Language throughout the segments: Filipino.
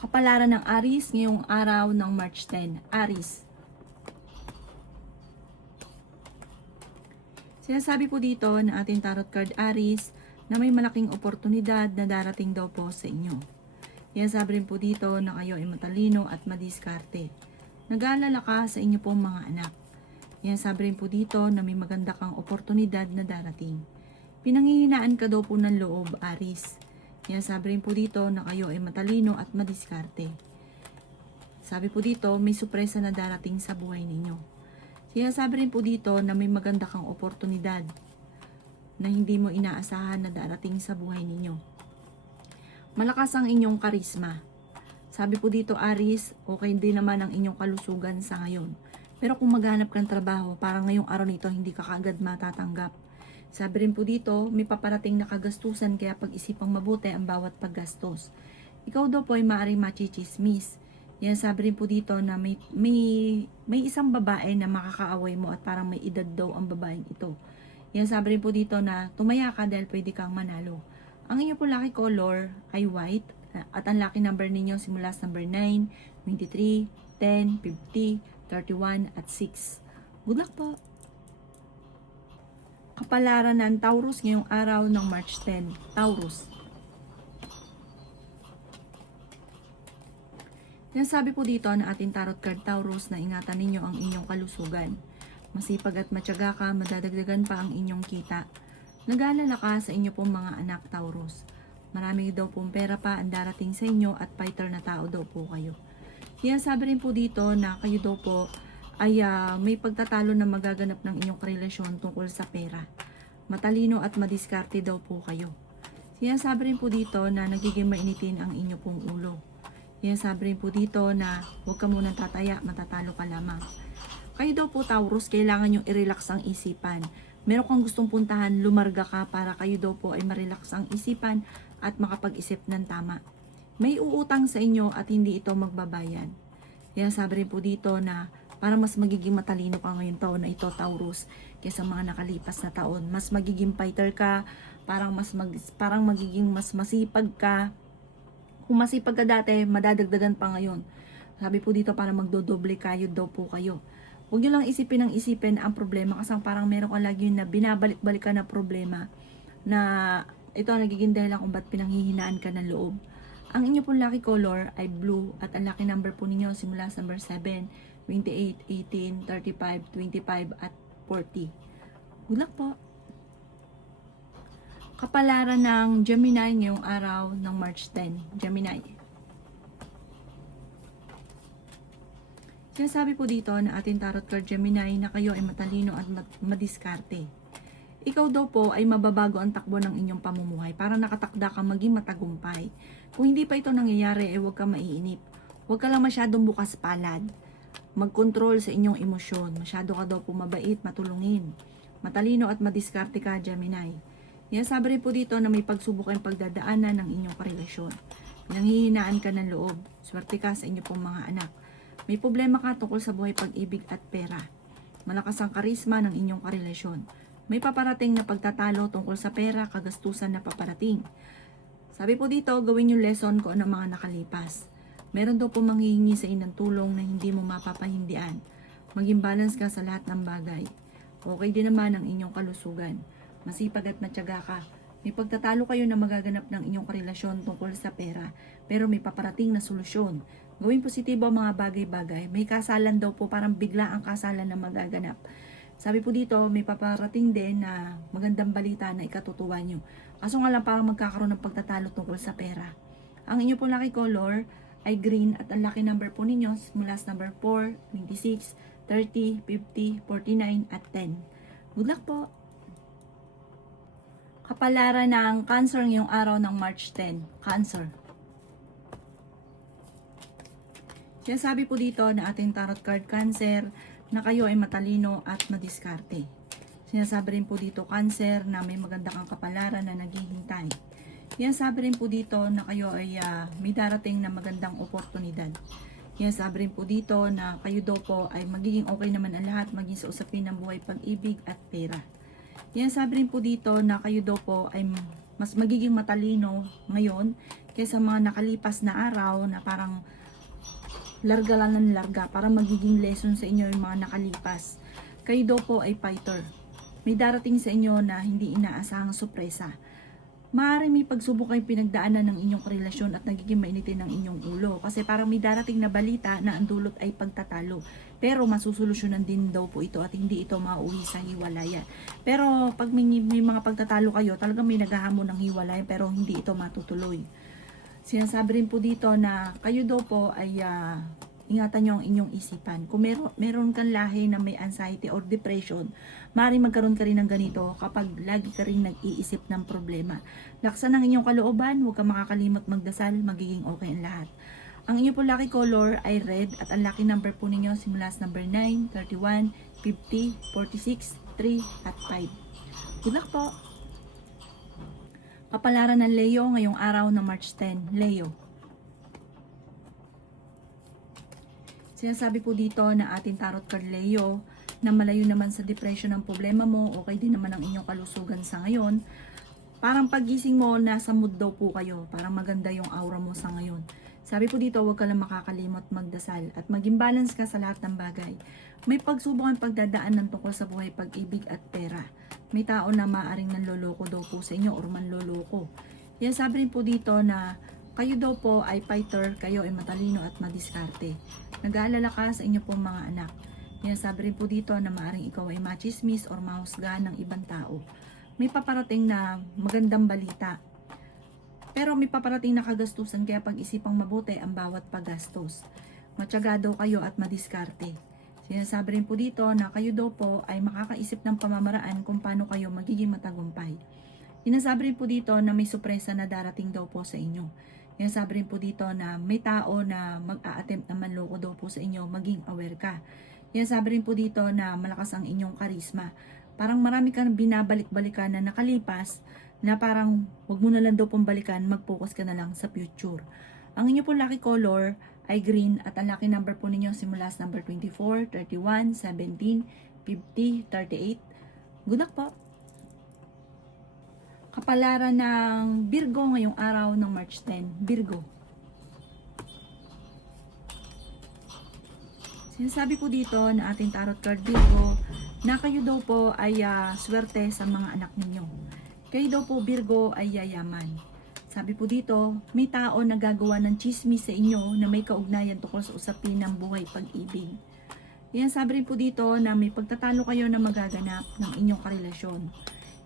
Kapalaran ng Aries ngayong araw ng March 10. Aries. Sinasabi po dito na ating tarot card Aries na may malaking oportunidad na darating daw po sa inyo. Sinasabi rin po dito na kayo ay matalino at madiskarte. Nag-aalala ka sa inyo pong mga anak. Sinasabi rin po dito na may maganda kang oportunidad na darating. Pinanghihinaan ka daw po ng loob, Aries. Sinasabi rin po dito na kayo ay matalino at madiskarte. Sabi po dito, may supresa na darating sa buhay ninyo. Sinasabi rin po dito na may maganda kang oportunidad na hindi mo inaasahan na darating sa buhay ninyo. Malakas ang inyong karisma. Sabi po dito, Aries, okay din naman ang inyong kalusugan sa ngayon. Pero kung maghanap kang trabaho, parang ngayong araw nito hindi ka kaagad matatanggap. Sabi rin po dito, may paparating na kagastusan kaya pag-isipang mabuti ang bawat paggastos. Ikaw daw po ay maaaring machichismis. Yan, sabi rin po dito na may isang babae na makakaaway mo at parang may edad daw ang babaeng ito. Yan, sabi rin po dito na tumaya ka dahil pwede kang manalo. Ang inyo po lucky color ay white at ang lucky number ninyo simula sa number 9, 23, 10, 50, 31 at 6. Good luck po! Kapalaran ng Taurus ngayong araw ng March 10. Taurus. Sinasabi po dito na ating tarot card Taurus na ingatan ninyo ang inyong kalusugan. Masipag at matyaga ka, madadagdagan pa ang inyong kita. Nag-aalala ka sa inyo pong mga anak, Taurus. Marami daw pong pera pa ang darating sa inyo at fighter na tao daw po kayo. Sinasabi rin po dito na kayo daw po ay may pagtatalo na magaganap ng inyong relasyon tungkol sa pera. Matalino at madiskarte daw po kayo. Sinasabi rin po dito na nagiging mainitin ang inyo pong ulo. Sinasabi rin po dito na huwag ka munang tataya, matatalo ka lamang. Kayo daw po, Taurus, kailangan nyo i-relax ang isipan. Meron kang gustong puntahan, lumarga ka para kayo daw po ay ma-relax ang isipan at makapag-isip ng tama. May uutang sa inyo at hindi ito magbabayan. Sinasabi rin po dito na para mas magiging matalino ka ngayong taon na ito, Taurus, kaysa mga nakalipas na taon. Mas magiging fighter ka, parang magiging mas masipag ka. Kung masipag ka dati, madadagdagan pa ngayon. Sabi po dito para magdodoble kayo daw po kayo. Huwag nyo lang isipin ang isipin ang problema kasi parang meron ka lagi na binabalik-balik ka na problema na ito nagiging dahilan kung ba't pinanghihinaan ka ng loob. Ang inyo pong lucky color ay blue at ang lucky number po ninyo simula sa number 7, 28, 18, 35, 25 at 40. Good luck po! Kapalaran ng Gemini ngayong araw ng March 10. Gemini. Sinasabi po dito na ating tarot card Gemini na kayo ay matalino at madiskarte. Ikaw daw po ay mababago ang takbo ng inyong pamumuhay para nakatakda ka maging matagumpay. Kung hindi pa ito nangyayari, huwag ka maiinip. Huwag ka lang masyadong bukas palad. Mag-control sa inyong emosyon. Masyado ka daw po mabait, matulungin. Matalino at madiskarte ka, Gemini. Sabi rin po dito na may pagsubok ang pagdadaanan ng inyong karelasyon. Nanghihinaan ka ng loob. Swerte ka sa inyong pong mga anak. May problema ka tungkol sa buhay, pag-ibig at pera. Malakas ang karisma ng inyong karelasyon. May paparating na pagtatalo tungkol sa pera, kagastusan na paparating. Sabi po dito, gawin yung lesson ko ng mga nakalipas. Meron daw po manghihingi sa inang tulong na hindi mo mapapahindian. Maging balance ka sa lahat ng bagay. Okay din naman ang inyong kalusugan. Masipag at matyaga ka. May pagtatalo kayo na magaganap ng inyong karelasyon tungkol sa pera, pero may paparating na solusyon. Gawing positibo ang mga bagay-bagay. May kasalan daw po, parang bigla ang kasalan na magaganap. Sabi po dito, may paparating din na magandang balita na ikatutuwa nyo. Kaso nga lang parang magkakaroon ng pagtatalo tungkol sa pera. Ang inyo pong lucky color ay green at ang lucky number po ninyo mula sa number 4, 26, 30, 50, 49 at 10. Good luck po! Kapalaran ng Cancer ngayong araw ng March 10. Cancer. Sinasabi po dito na ating tarot card Cancer na kayo ay matalino at madiskarte. Sinasabi rin po dito Cancer na may maganda kang kapalaran na naghihintay. Sinasabi rin po dito na kayo ay may darating na magandang oportunidad. Sinasabi rin po dito na kayo daw po ay magiging okay naman ang lahat maging sa usapin ng buhay, pag-ibig at pera. Sinasabi rin po dito na kayo daw po ay mas magiging matalino ngayon kaysa mga nakalipas na araw na parang larga lang ng larga, para magiging lesson sa inyo yung mga nakalipas. Kayo daw po ay fighter. May darating sa inyo na hindi inaasahang sorpresa. Maaaring may pagsubok kayo pinagdaanan ng inyong relasyon at nagiging mainitin ng inyong ulo. Kasi parang may darating na balita na ang dulot ay pagtatalo. Pero masusolusyonan din daw po ito at hindi ito mauwi sa hiwalayan. Pero pag may mga pagtatalo kayo, talagang may naghahamon ng hiwalayan pero hindi ito matutuloy. Sinasabi rin po dito na kayo daw po ay ingatan nyo ang inyong isipan. Kung meron kang lahi na may anxiety or depression, maaaring magkaroon ka rin ng ganito kapag lagi ka rin nag-iisip ng problema. Laksan ang inyong kalooban, huwag kang makakalimot magdasal, magiging okay ang lahat. Ang inyong po lucky color ay red at ang lucky number po ninyo simula sa number 9, 31, 50, 46, 3 at 5. Good luck po! Kapalaran ng Leo ngayong araw na March 10. Leo. Sinasabi po dito na ating tarot card Leo na malayo naman sa depression ang problema mo, okay din naman ang inyong kalusugan sa ngayon. Parang pagising mo, nasa mood daw po kayo. Parang maganda yung aura mo sa ngayon. Sabi po dito, huwag ka lang makakalimot magdasal at maging balance ka sa lahat ng bagay. May pagsubok ang pagdadaan ng tungkol sa buhay, pag-ibig at pera. May tao na maaring nanloloko daw po sa inyo or manloloko. Yan sabi rin po dito na kayo daw po ay fighter, kayo ay matalino at madiskarte. Nag-aalala ka sa inyo pong mga anak. Yan sabi rin po dito na maaring ikaw ay machismis or mahusgahan ng ibang tao. May paparating na magandang balita. Pero may paparating na kagastusan kaya pag-isipang mabuti ang bawat paggastos. Matyaga daw kayo at madiskarte. Sinasabi rin po dito na kayo daw po ay makakaisip ng pamamaraan kung paano kayo magiging matagumpay. Sinasabi rin po dito na may sorpresa na darating daw po sa inyo. Sinasabi rin po dito na may tao na mag-a-attempt na manloko daw po sa inyo, maging aware ka. Sinasabi rin po dito na malakas ang inyong karisma. Parang marami kang binabalik-balikan na nakalipas na parang wag mo na lang daw pong balikan, mag-focus ka na lang sa future. Ang inyo po lucky color ay green at ang lucky number po ninyo simula sa number 24, 31, 17, 50, 38. Good luck po! Kapalaran ng Virgo ngayong araw ng March 10. Virgo. Sinasabi po dito na ating tarot card Virgo na kayo daw po ay swerte sa mga anak ninyo. Kayo daw po Virgo ay yayaman. Sabi po dito, may tao na gagawa ng chismis sa inyo na may kaugnayan tungkol sa usapin ng buhay pag-ibig. Yan sabi rin po dito na may pagtatalo kayo na magaganap ng inyong karelasyon.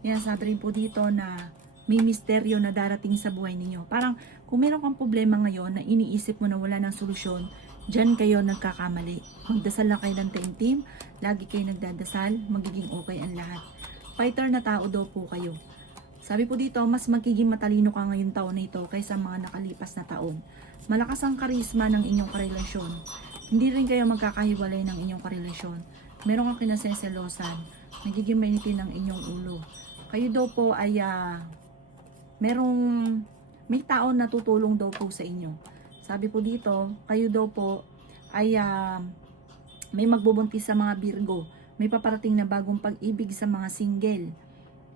Yan sabi rin po dito na may misteryo na darating sa buhay ninyo. Parang kung meron kang problema ngayon na iniisip mo na wala ng solusyon, dyan kayo nagkakamali. Magdasal lang kayo ng taimtim, lagi kayo nagdadasal, magiging okay ang lahat. Fighter na tao daw po kayo. Sabi po dito, mas magiging matalino ka ngayong taon na ito kaysa mga nakalipas na taon. Malakas ang karisma ng inyong karelasyon. Hindi rin kayo magkakahiwalay ng inyong karelasyon. Meron kang kinaseselosan, nagiging mainitin ang inyong ulo. Kayo daw po ay may tao na tutulong daw po sa inyo. Sabi po dito, kayo daw po ay may magbubuntis sa mga Virgo. May paparating na bagong pag-ibig sa mga single.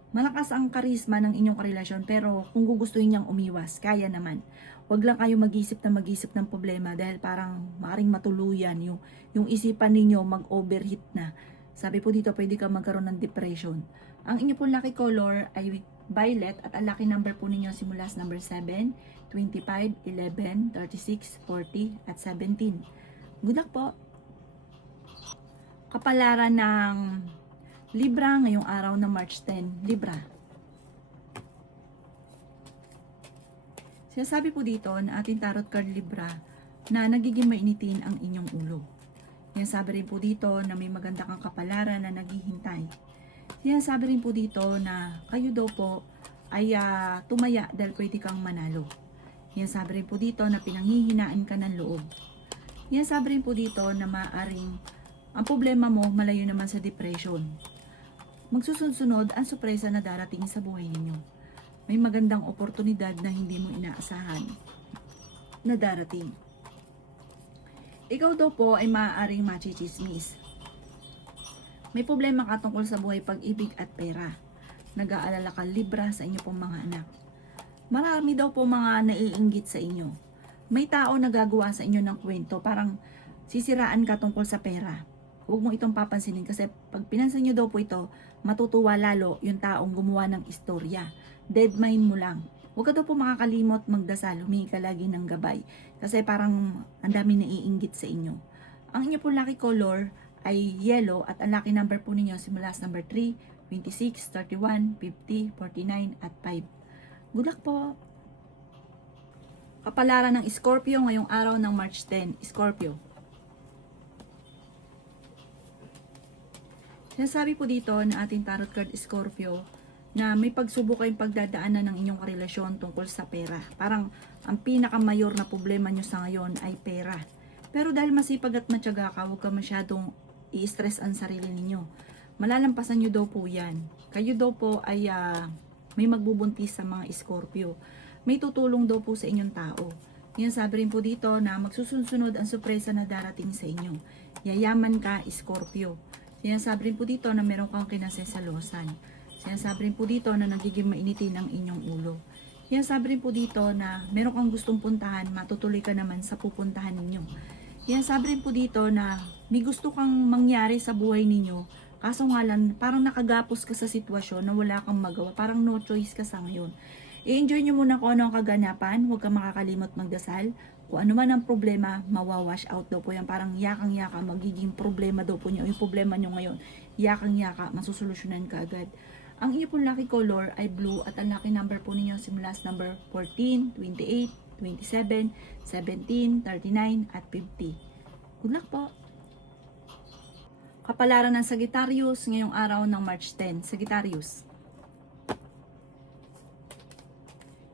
Malakas ang karisma ng inyong karelasyon pero kung gugustuhin niyang umiwas, kaya naman. Huwag lang kayo mag-isip ng problema dahil parang maaaring matuluyan yung isipan ninyo mag-overheat na. Sabi po dito, pwede ka magkaroon ng depression. Ang inyo po lucky color ay violet at ang lucky number po ninyo simula sa number 7, 25, 11, 36, 40 at 17. Good luck po! Kapalaran ng Libra ngayong araw ng March 10. Libra. Sinasabi po dito na ating tarot card Libra na nagiging mainitin ang inyong ulo. Sinasabi rin po dito na may maganda kang kapalaran na naghihintay. Sinasabi rin po dito na kayo daw po ay tumaya dahil pwede kang manalo. Sinasabi rin po dito na pinanghihinaan ka ng loob. Sinasabi rin po dito na maaring ang problema mo malayo naman sa depression. Magsusunod ang sorpresa na darating sa buhay ninyo. May magandang oportunidad na hindi mo inaasahan na darating. Ikaw daw po ay maaaring machichismis. May problema ka tungkol sa buhay, pag-ibig at pera. Nag-aalala ka Libra sa inyo pong mga anak. Marami daw po mga naiinggit sa inyo. May tao na gagawa sa inyo ng kwento, parang sisiraan ka tungkol sa pera. Huwag mo itong papansinin kasi pag pinansin nyo daw po ito, matutuwa lalo yung taong gumawa ng istorya. Dead mind mo lang. Huwag ka daw po makakalimot magdasal, humingi ka lagi ng gabay. Kasi parang ang dami naiinggit sa inyo. Ang inyo po lucky color ay yellow at ang lucky number po ninyo simula sa number 3, 26, 31, 50, 49 at 5. Good luck po! Kapalaran ng Scorpio ngayong araw ng March 10. Scorpio. Sinasabi po dito na ating tarot card Scorpio na may pagsubok kayong pagdadaanan ng inyong karelasyon tungkol sa pera. Parang ang pinakamayor na problema nyo sa ngayon ay pera. Pero dahil masipag at matyaga ka, huwag ka masyadong i-stress ang sarili ninyo. Malalampasan nyo daw po yan. Kayo daw po ay may magbubuntis sa mga Scorpio. May tutulong daw po sa inyong tao. Yan sabi rin po dito na magsusunod ang sorpresa na darating sa inyo. Yayaman ka, Scorpio. Sinasabi rin po dito na meron kang kinasesalosan. Sinasabi rin po dito na nagiging mainitin ang inyong ulo. Sinasabi rin po dito na meron kang gustong puntahan, matutuloy ka naman sa pupuntahan ninyo. Sinasabi rin po dito na may gusto kang mangyari sa buhay ninyo. Kaso nga lang, parang nakagapos ka sa sitwasyon na wala kang magawa. Parang no choice ka sa ngayon. I-enjoy nyo muna kung ano ang kaganapan. Huwag kang makakalimot magdasal. Kung ano man ang problema, mawawash out daw po yan. Parang yakang-yaka, magiging problema daw po nyo. Yung problema nyo ngayon, yakang-yaka, masusolusyonan ka agad. Ang inyo pong lucky color ay blue at ang lucky number po ninyo simula sa number 14, 28, 27, 17, 39 at 50. Good luck po! Kapalaran ng Sagittarius ngayong araw ng March 10. Sagittarius.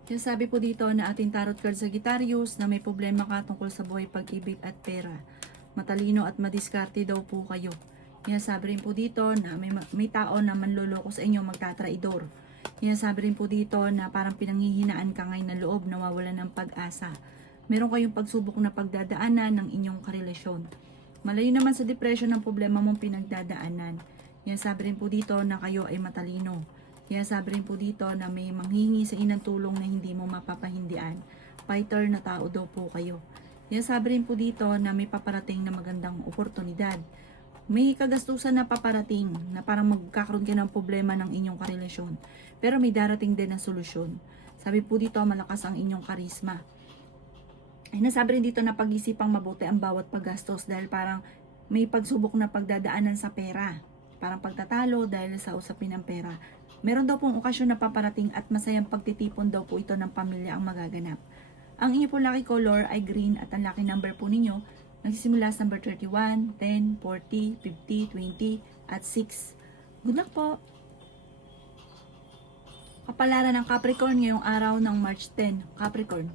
Sinasabi po dito na ating tarot card Sagittarius na may problema ka tungkol sa buhay, pag-ibig at pera. Matalino at madiskarte daw po kayo. Sinasabi rin po dito na may tao na manloloko sa inyo, magtatraidor. Sinasabi rin po dito na parang pinanghihinaan ka ngayon ng loob, nawawalan ng pag-asa. Meron kayong pagsubok na pagdadaanan ng inyong karelasyon. Malayo naman sa depression ng problema mong pinagdadaanan. Sinasabi rin po dito na kayo ay matalino. Sinasabi rin po dito na may manghingi sa inang tulong na hindi mo mapapahindian. Fighter na tao daw po kayo. Sinasabi rin po dito na may paparating na magandang oportunidad. May kagastusan na paparating na parang magkakaroon ka ng problema ng inyong karelasyon. Pero may darating din na solusyon. Sabi po dito, malakas ang inyong karisma. Ay, nasabi rin dito na pag-isipang mabuti ang bawat paggastos dahil parang may pagsubok na pagdadaanan sa pera. Parang pagtatalo dahil sa usapin ng pera. Meron daw pong okasyon na paparating at masayang pagtitipon daw po ito ng pamilya ang magaganap. Ang inyo po lucky color ay green at ang lucky number po ninyo nagsisimula sa number 31, 10, 40, 50, 20 at 6. Good luck po! Kapalaran ng Capricorn ngayong araw ng March 10. Capricorn.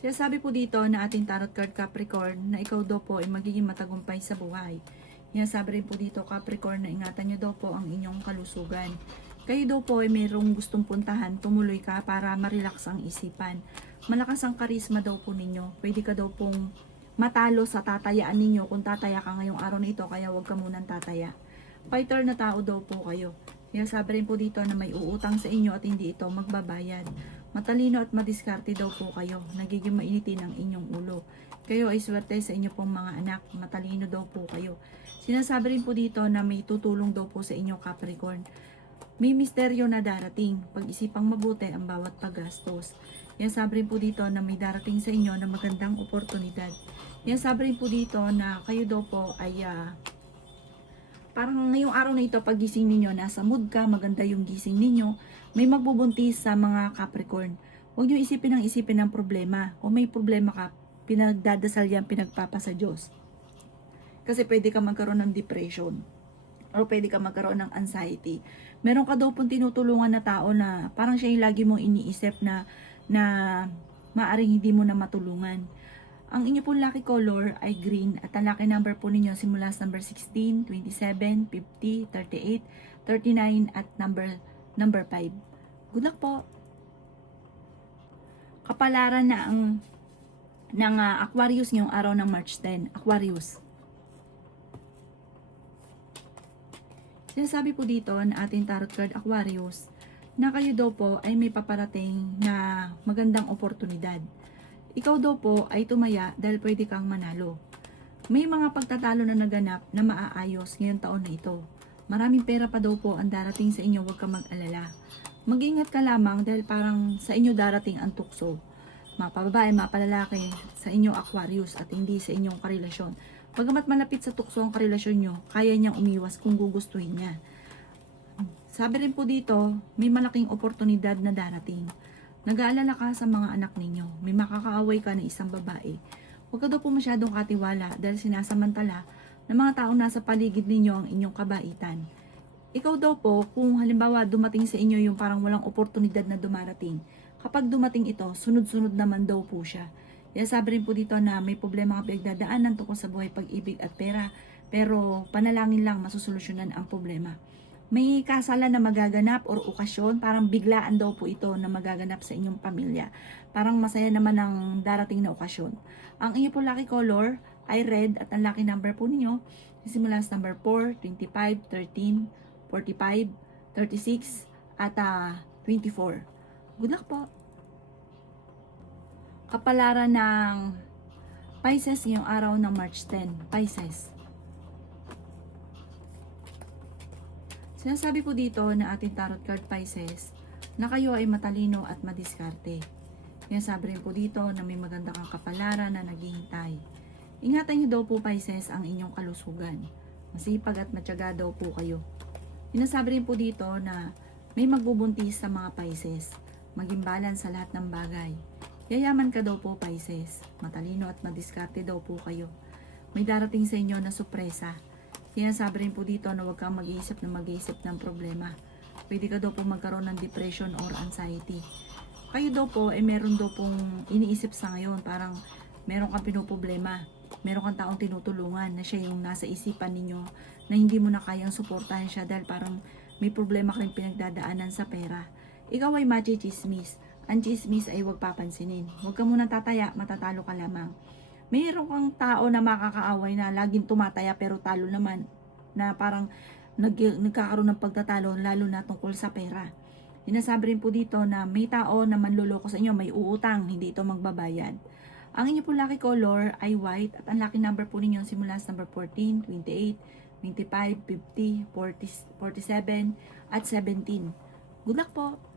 Sinasabi po dito na ating tarot card Capricorn na ikaw daw po ay magiging matagumpay sa buhay. Sinasabi rin po dito Capricorn na ingatan nyo daw po ang inyong kalusugan. Kayo daw po ay mayroong gustong puntahan, tumuloy ka para ma-relax ang isipan. Malakas ang karisma daw po ninyo. Pwede ka daw pong matalo sa tatayaan ninyo kung tataya ka ngayong araw na ito, kaya huwag ka munang tataya. Fighter na tao daw po kayo. Sinasabi rin po dito na may uutang sa inyo at hindi ito magbabayad. Matalino at madiskarte daw po kayo. Nagiging mainitin ang inyong ulo. Kayo ay swerte sa inyo pong mga anak. Matalino daw po kayo. Sinasabi rin po dito na may tutulong daw po sa inyo Capricorn. May misteryo na darating. Pag-isipang mabuti ang bawat paggastos. Sinasabi rin po dito na may darating sa inyo na magandang oportunidad. Sinasabi rin po dito na kayo daw po ay parang ngayong araw na ito paggising ninyo, nasa mood ka, maganda yung gising ninyo. May magbubuntis sa mga Capricorn. Huwag nyo isipin ng problema. Kung may problema ka, pinagdadasal yan, pinagpapa sa Diyos. Kasi pwede ka magkaroon ng depression. O pwede ka magkaroon ng anxiety. Meron ka daw pong tinutulungan na tao na parang siya yung lagi mong iniisip na maaring hindi mo na matulungan. Ang inyo pong lucky color ay green at ang lucky number po ninyo simula sa number 16, 27, 50, 38, 39 at number 5. Good luck po! Kapalaran na ng Aquarius ngayong araw ng March 10. Aquarius. Sinasabi po dito na ating tarot card Aquarius na kayo daw po ay may paparating na magandang oportunidad. Ikaw daw po ay tumaya dahil pwede kang manalo. May mga pagtatalo na naganap na maaayos ngayong taon na ito. Maraming pera pa daw po ang darating sa inyo, huwag kang mag-alala. Mag-ingat ka lamang dahil parang sa inyo darating ang tukso. Mapababae, mapalalaki sa inyo Aquarius at hindi sa inyong karelasyon. Pagamat malapit sa tukso ang karelasyon nyo, kaya niyang umiwas kung gugustuhin niya. Sabi rin po dito, may malaking oportunidad na darating. Nag-aalala ka sa mga anak ninyo. May makakaaway ka na isang babae. Huwag ka daw po masyadong katiwala dahil sinasamantala ng mga taong nasa paligid ninyo ang inyong kabaitan. Ikaw daw po, kung halimbawa dumating sa inyo yung parang walang oportunidad na dumarating, kapag dumating ito, sunod-sunod naman daw po siya. Kaya sabi rin po dito na may problema ka pinagdadaanan tungkol sa buhay, pag-ibig at pera, pero panalangin lang masusolusyonan ang problema. May kasalan na magaganap or okasyon, parang biglaan daw po ito na magaganap sa inyong pamilya. Parang masaya naman ang darating na okasyon. Ang inyo po lucky color ay red at ang lucky number po ninyo simula sa number 4, 25, 13, 45, 36 at 24. Good luck po! Kapalaran ng Pisces ngayong araw ng March 10. Pisces. Sinasabi po dito na ating tarot card Pisces na kayo ay matalino at madiskarte. Sinasabi rin po dito na may maganda kang kapalaran na naghihintay. Ingatan niyo daw po Pisces ang inyong kalusugan. Masipag at matyaga daw po kayo. Sinasabi rin po dito na may magbubuntis sa mga Pisces. Maging balance sa lahat ng bagay. Yayaman ka daw po Pisces. Matalino at madiskarte daw po kayo. May darating sa inyo na sorpresa. Sinasabi rin po dito na huwag kang mag-iisip ng problema. Pwede ka daw po magkaroon ng depression or anxiety. Kayo daw po, meron daw pong iniisip sa ngayon. Parang meron kang pinoproblema. Meron kang taong tinutulungan na siya yung nasa isipan ninyo na hindi mo na kayang suportahan siya dahil parang may problema kang pinagdadaanan sa pera. Ikaw ay machismis. Ang chismis ay huwag papansinin. Huwag ka munang tataya, matatalo ka lamang. Mayroon kang tao na makakaaway na laging tumataya pero talo naman. Na parang nagkakaroon ng pagtatalo lalo na tungkol sa pera. Sinasabi rin po dito na may tao na manloloko sa inyo, may uutang, hindi ito magbabayad. Ang inyo po lucky color ay white at ang lucky number po ninyo simula sa number 14, 28, 25, 50, 40, 47 at 17. Good luck po!